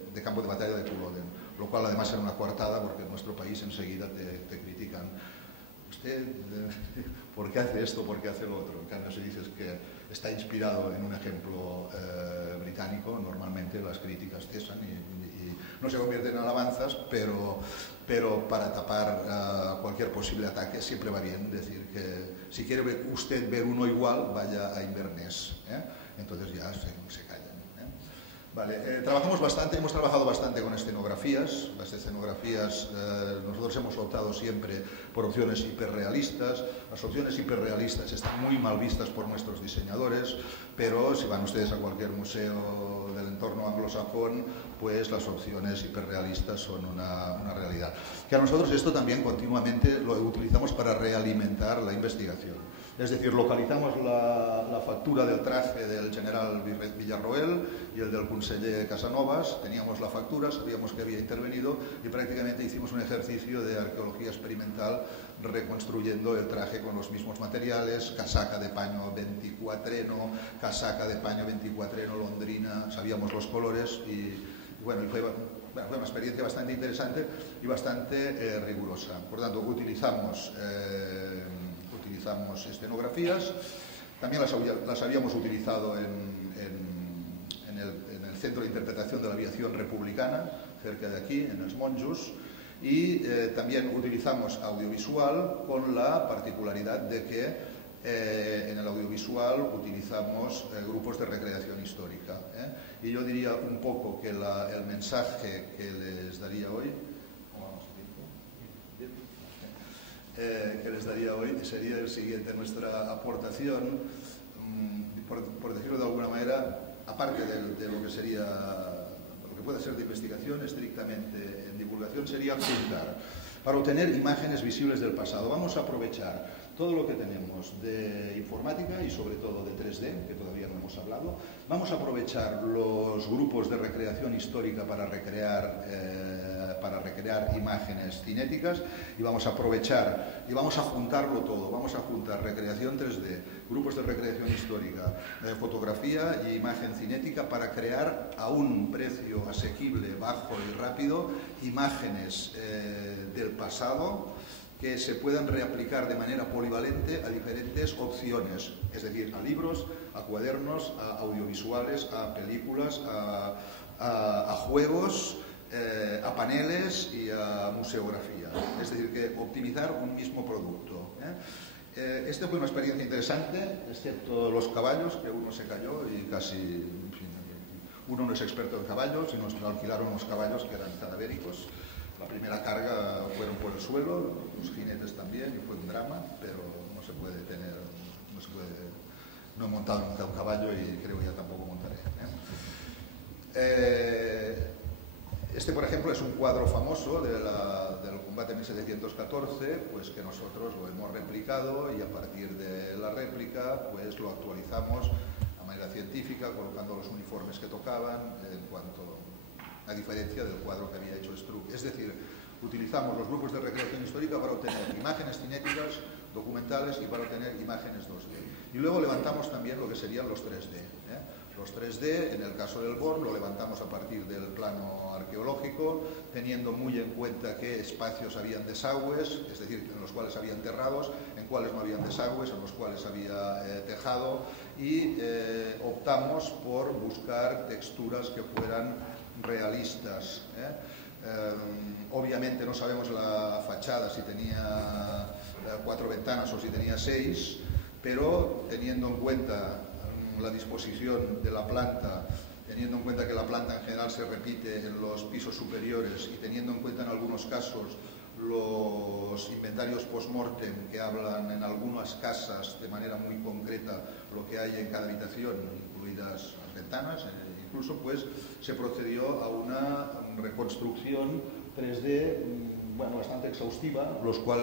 batalla de Culloden, lo cual además era una coartada porque en nuestro país enseguida te critican. ¿Usted por qué hace esto, por qué hace lo otro? En cambio, si dices que está inspirado en un ejemplo británico, normalmente las críticas cesan y no se convierten en alabanzas, pero para tapar cualquier posible ataque siempre va bien decir que si quiere usted ver uno igual, vaya a Inverness, entonces ya se callan. Vale, hemos trabajado bastante con escenografías. Las escenografías, nosotros hemos optado siempre por opciones hiperrealistas. Las opciones hiperrealistas están muy mal vistas por nuestros diseñadores, pero si van ustedes a cualquier museo del entorno anglosajón, pues las opciones hiperrealistas son una realidad. Que a nosotros esto también continuamente lo utilizamos para realimentar la investigación. Es decir, localizamos la factura del traje del general Villarroel y el del conseller Casanovas, teníamos la factura, sabíamos que había intervenido y prácticamente hicimos un ejercicio de arqueología experimental reconstruyendo el traje con los mismos materiales, casaca de paño 24eno, casaca de paño 24eno londrina, sabíamos los colores y bueno, fue una experiencia bastante interesante y bastante rigurosa. Por tanto, utilizamos escenografías, también las habíamos utilizado en el Centro de Interpretación de la Aviación Republicana, cerca de aquí, en Els Monjos, y también utilizamos audiovisual con la particularidad de que en el audiovisual utilizamos grupos de recreación histórica. Y yo diría un poco que el mensaje que les daría hoy sería el siguiente. Nuestra aportación, por decirlo de alguna manera, aparte de lo que sería, lo que puede ser de investigación, estrictamente en divulgación, sería juntar, para obtener imágenes visibles del pasado. Vamos a aprovechar todo lo que tenemos de informática y sobre todo de 3D, que todavía no hemos hablado. Vamos a aprovechar los grupos de recreación histórica para recrear imágenes cinéticas y vamos a aprovechar y vamos a juntarlo todo. Vamos a juntar recreación 3D, grupos de recreación histórica, fotografía y imagen cinética para crear a un precio asequible, bajo y rápido imágenes del pasado que se puedan reaplicar de manera polivalente a diferentes opciones, es decir, a libros, a cuadernos, a audiovisuales, a películas, a juegos, a paneles y a museografía. Es decir, que optimizar un mismo producto. Esta fue una experiencia interesante, excepto los caballos, que uno se cayó y casi... En fin, uno no es experto en caballos y nos alquilaron unos caballos que eran cadavéricos. La primera carga fueron por el suelo, los jinetes también, y fue un drama, pero no se puede tener, no he montado nunca un caballo y creo que ya tampoco montaré. Este, por ejemplo, es un cuadro famoso del combate 1714, pues que nosotros lo hemos replicado y a partir de la réplica pues lo actualizamos a manera científica, colocando los uniformes que tocaban, a diferencia del cuadro que había hecho Struck. Es decir, utilizamos los grupos de recreación histórica para obtener imágenes cinéticas, documentales y para obtener imágenes 2D. Y luego levantamos también lo que serían los 3D. Los 3D, en el caso del Born, lo levantamos a partir del plano arqueológico, teniendo muy en cuenta qué espacios habían desagües, es decir, en los cuales había enterrados, en cuáles no habían desagües, en los cuales había tejado, y optamos por buscar texturas que fueran realistas. Obviamente no sabemos la fachada si tenía 4 ventanas o si tenía 6, pero teniendo en cuenta la disposición de la planta, teniendo en cuenta que la planta en general se repite en los pisos superiores y teniendo en cuenta en algunos casos los inventarios post-mortem que hablan en algunas casas de manera muy concreta lo que hay en cada habitación, incluidas las ventanas, incluso pues se procedió a una reconstrucción 3D bastante exhaustiva,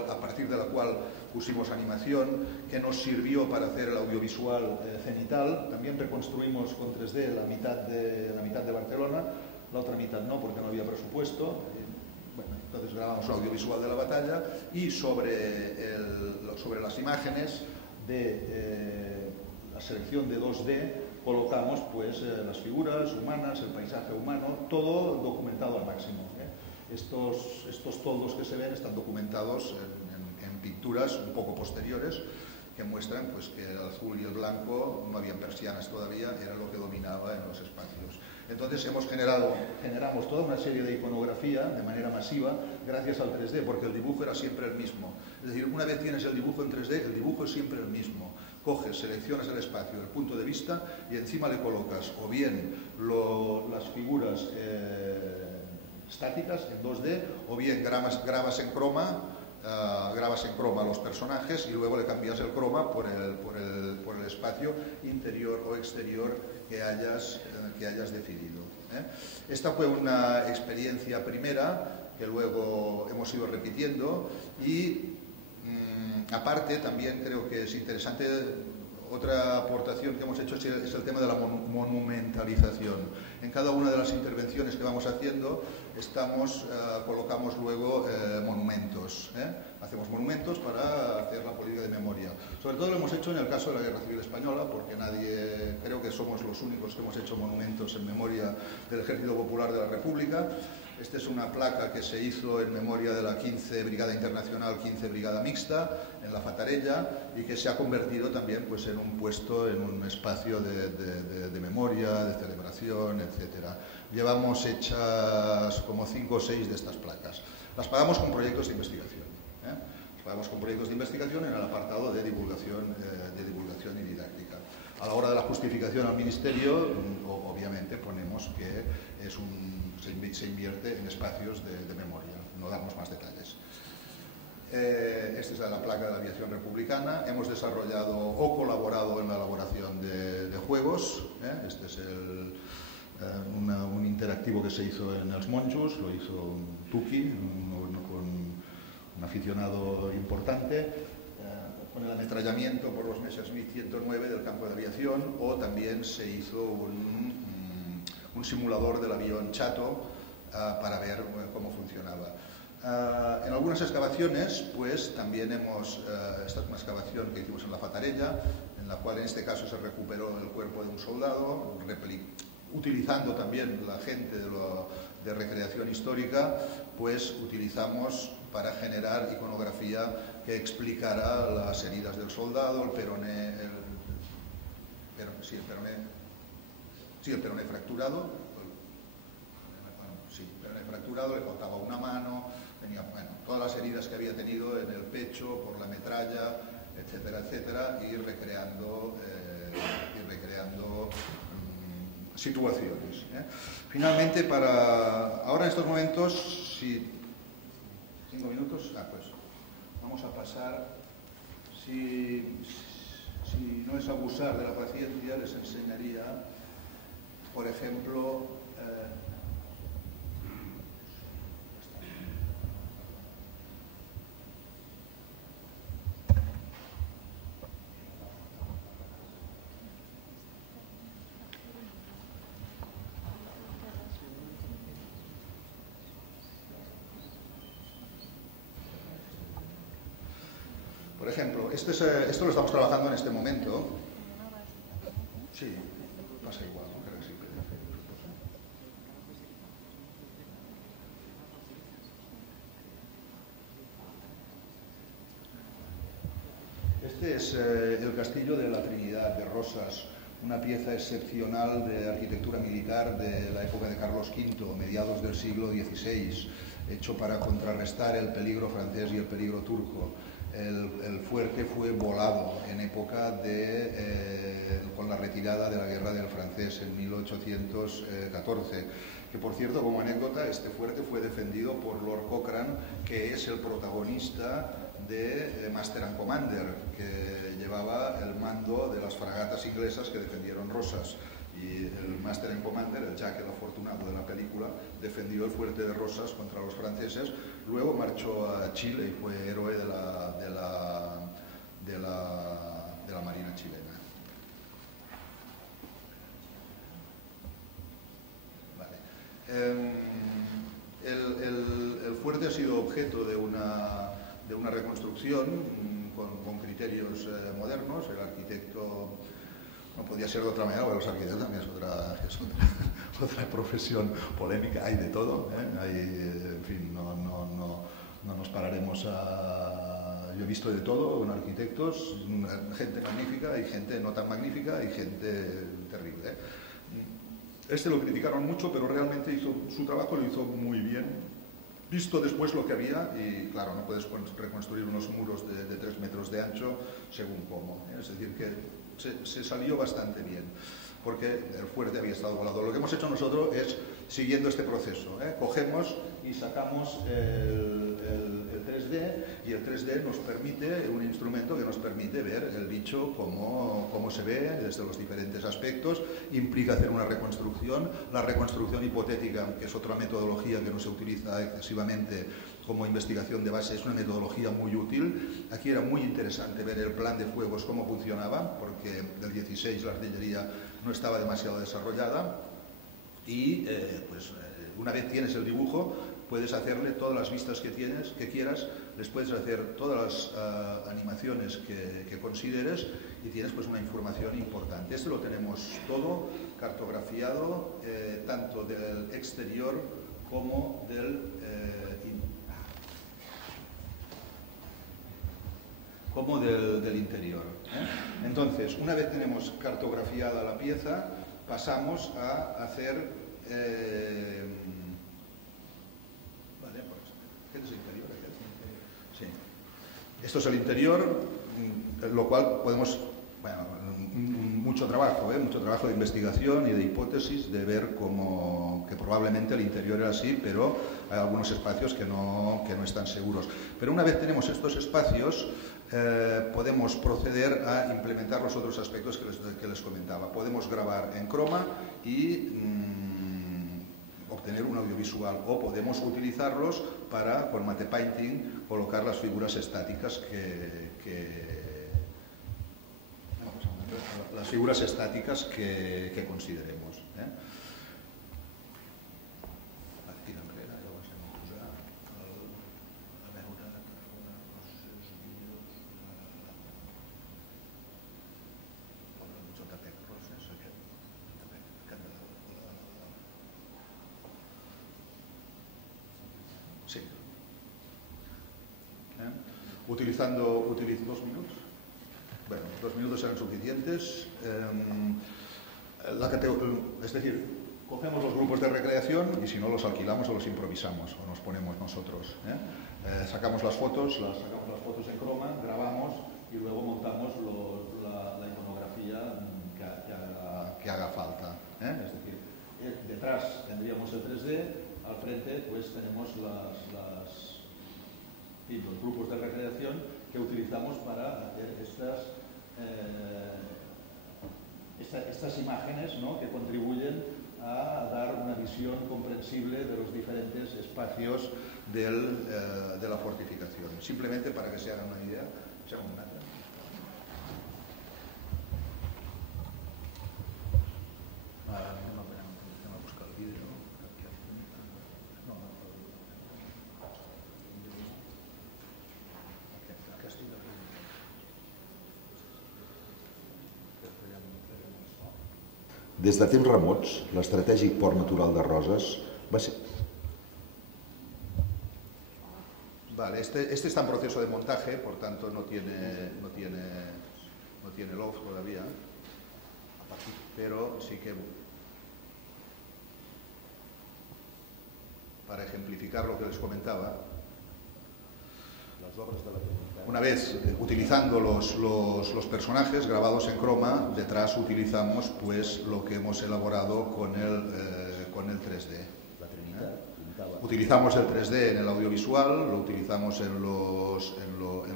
a partir de la cual pusimos animación, que nos sirvió para hacer el audiovisual cenital. También reconstruimos con 3D la mitad de Barcelona, la otra mitad no, porque no había presupuesto. Entonces grabamos el audiovisual de la batalla y sobre las imágenes de la selección de 2D colocamos pues las figuras humanas, el paisaje humano, todo documentado al máximo. Estos toldos que se ven están documentados en pinturas un poco posteriores que muestran pues, que el azul y el blanco, no habían persianas todavía, era lo que dominaba en los espacios. Entonces generamos toda una serie de iconografía de manera masiva gracias al 3D, porque el dibujo era siempre el mismo. Es decir, una vez tienes el dibujo en 3D, el dibujo es siempre el mismo. Coges, seleccionas el espacio, el punto de vista y encima le colocas o bien las figuras estáticas en 2D o bien grabas en croma los personajes y luego le cambias el croma por el espacio interior o exterior que hayas definido. Esta fue una experiencia primera que luego hemos ido repitiendo y aparte también creo que es interesante. Otra aportación que hemos hecho es el tema de la monumentalización. En cada una de las intervenciones que vamos haciendo colocamos luego monumentos. Hacemos monumentos para hacer la política de memoria. Sobre todo lo hemos hecho en el caso de la Guerra Civil Española, porque creo que somos los únicos que hemos hecho monumentos en memoria del Ejército Popular de la República. Esta es una placa que se hizo en memoria de la 15 Brigada Internacional, 15 Brigada Mixta, en la Fatarella, y que se ha convertido también pues, en un puesto, en un espacio de memoria, de celebración, etc. Llevamos hechas como 5 o 6 de estas placas. Las pagamos con proyectos de investigación. Las pagamos con proyectos de investigación en el apartado de divulgación y didáctica. A la hora de la justificación al Ministerio, obviamente ponemos que se invierte en espacios de memoria. No damos más detalles. Esta es la placa de la aviación republicana. Hemos desarrollado o colaborado en la elaboración de juegos. Este es un interactivo que se hizo en Els Monjos, lo hizo un Tuki, un aficionado importante, con el ametrallamiento por los Messerschmitt 109 del campo de aviación, o también se hizo un simulador del avión Chato para ver cómo funcionaba. En algunas excavaciones, pues también esta es una excavación que hicimos en la Fatarella, en la cual en este caso se recuperó el cuerpo de un soldado, utilizando también la gente de recreación histórica, pues utilizamos para generar iconografía que explicara las heridas del soldado, el peroné fracturado. Le faltaba una mano, tenía todas las heridas que había tenido en el pecho por la metralla, etcétera, y recreando situaciones. Finalmente, ahora en estos momentos, 5 minutos, pues vamos a pasar, si no es abusar de la paciencia, les enseñaría, por ejemplo, Por ejemplo, esto lo estamos trabajando en este momento. Sí, pasa igual, ¿no? Creo que sí. Este es el castillo de la Trinidad de Rosas, una pieza excepcional de arquitectura militar de la época de Carlos V, mediados del siglo XVI, hecho para contrarrestar el peligro francés y el peligro turco. El fuerte fue volado en época con la retirada de la guerra del francés en 1814, que por cierto, como anécdota, este fuerte fue defendido por Lord Cochrane, que es el protagonista de Master and Commander, que llevaba el mando de las fragatas inglesas que defendieron Rosas. Y el Master and Commander, el Jack el Afortunado de la película, defendió el fuerte de Rosas contra los franceses. Luego marchó a Chile y fue héroe de la Marina chilena. Vale. El fuerte ha sido objeto de una reconstrucción con criterios modernos. El arquitecto no podía ser de otra manera, porque los arquitectos también es otra profesión polémica, hay de todo, en fin, no nos pararemos a... Yo he visto de todo con arquitectos, gente magnífica y gente no tan magnífica y gente terrible. Este lo criticaron mucho, pero realmente su trabajo lo hizo muy bien, visto después lo que había, y claro, no puedes reconstruir unos muros de 3 metros de ancho según cómo, es decir que se salió bastante bien, porque el fuerte había estado volado. Lo que hemos hecho nosotros es, siguiendo este proceso, cogemos y sacamos el 3D, y el 3D nos permite, un instrumento que nos permite ver el bicho cómo se ve desde los diferentes aspectos. Implica hacer una reconstrucción, la reconstrucción hipotética, que es otra metodología que no se utiliza excesivamente como investigación de base, es una metodología muy útil. Aquí era muy interesante ver el plan de fuegos, cómo funcionaba, porque del 16 la artillería no estaba demasiado desarrollada, y una vez tienes el dibujo, puedes hacerle todas las vistas que quieras, les puedes hacer todas las animaciones que consideres, y tienes pues una información importante. Este lo tenemos todo cartografiado, tanto del exterior como del interior. Entonces, una vez tenemos cartografiada la pieza, pasamos a hacer... vale, pues, ¿qué es el interior? Sí. Esto es el interior, lo cual podemos... Bueno, mucho trabajo de investigación y de hipótesis, de ver que probablemente el interior era así, pero hay algunos espacios que no están seguros. Pero una vez tenemos estos espacios, podemos proceder a implementar los otros aspectos que les comentaba. Podemos grabar en croma y obtener un audiovisual, o podemos utilizarlos para, con Mate Painting, colocar las figuras estáticas que consideremos. Sí. Utilizando 2 minutos. Bueno, 2 minutos serán suficientes. Es decir, cogemos los grupos de recreación y si no los alquilamos o los improvisamos o nos ponemos nosotros. Sacamos las fotos en croma, grabamos y luego montamos la iconografía que haga falta. Es decir, detrás tendríamos el 3D, al frente pues tenemos los grupos de recreación que utilizamos para hacer estas imágenes, ¿no?, que contribuyen a dar una visión comprensible de los diferentes espacios de la fortificación. Simplemente para que se hagan una idea. Des de temps remots, l'estratègic port natural de Roses va ser... Vale, este está en proceso de montaje, por tanto no tiene loft todavía, pero sí que, para ejemplificar lo que les comentaba, una vez utilizando los personajes grabados en croma, detrás utilizamos pues lo que hemos elaborado con el 3D. Utilizamos el 3D en el audiovisual, lo utilizamos en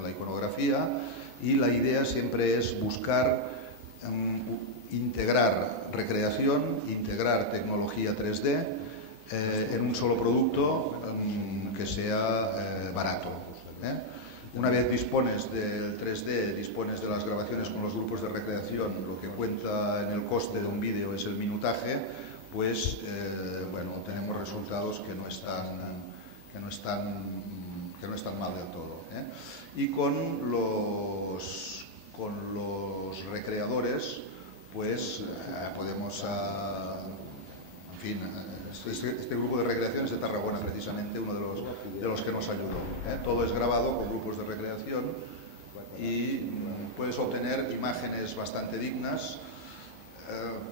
la iconografía, y la idea siempre es buscar integrar recreación, integrar tecnología 3D en un solo producto que sea barato. Una vez dispones del 3D, dispones de las grabaciones con los grupos de recreación, lo que cuenta en el coste de un vídeo es el minutaje, pues bueno, tenemos resultados que no están mal del todo. Y con los recreadores, pues podemos, en fin, este grupo de recreación es de Tarragona, precisamente, uno de los que nos ayudó. Todo es grabado con grupos de recreación y puedes obtener imágenes bastante dignas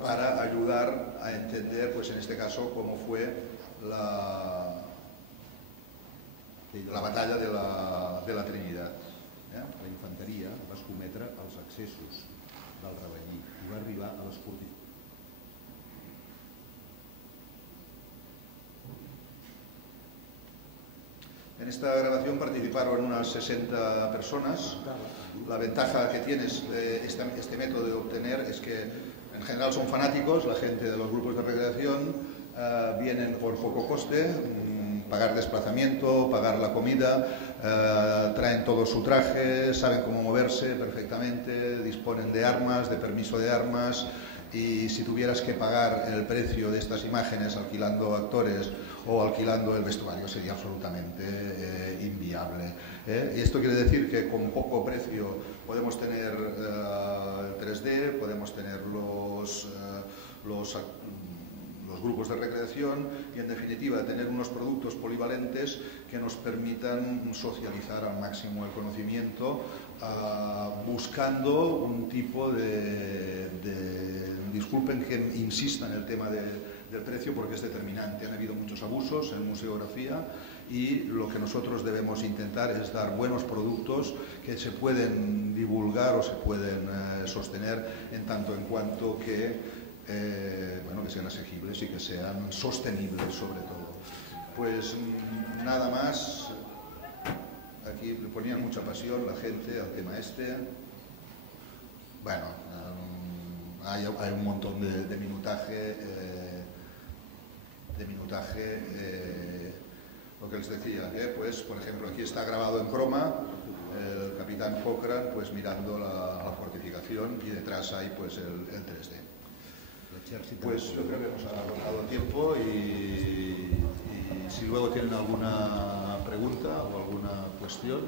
para ayudar a entender, pues en este caso, cómo fue la batalla de la Trinidad. La infanteria va escometre els accessos del Ravellí i va arribar a les fortificacions. En esta grabación participaron unas 60 personas. La ventaja que tiene este método de obtener es que en general son fanáticos, la gente de los grupos de recreación vienen por poco coste, pagar desplazamiento, pagar la comida, traen todo su traje, saben cómo moverse perfectamente, disponen de armas, de permiso de armas, y si tuvieras que pagar el precio de estas imágenes alquilando actores o alquilando el vestuario sería absolutamente inviable. Y esto quiere decir que con poco precio podemos tener el 3D, podemos tener los grupos de recreación y, en definitiva, tener unos productos polivalentes que nos permitan socializar al máximo el conocimiento, buscando un tipo disculpen que insista en el tema del precio porque es determinante. Han habido muchos abusos en museografía y lo que nosotros debemos intentar es dar buenos productos que se pueden divulgar o se pueden sostener en tanto en cuanto que que sean asequibles y que sean sostenibles, sobre todo. Pues nada más. Aquí le ponían mucha pasión la gente al tema este. Bueno, hay un montón de minutaje. Lo que les decía, pues por ejemplo aquí está grabado en croma el capitán Cochrane pues mirando la fortificación y detrás hay pues el 3D. Pues yo creo que hemos agotado el tiempo y si luego tienen alguna pregunta o alguna cuestión.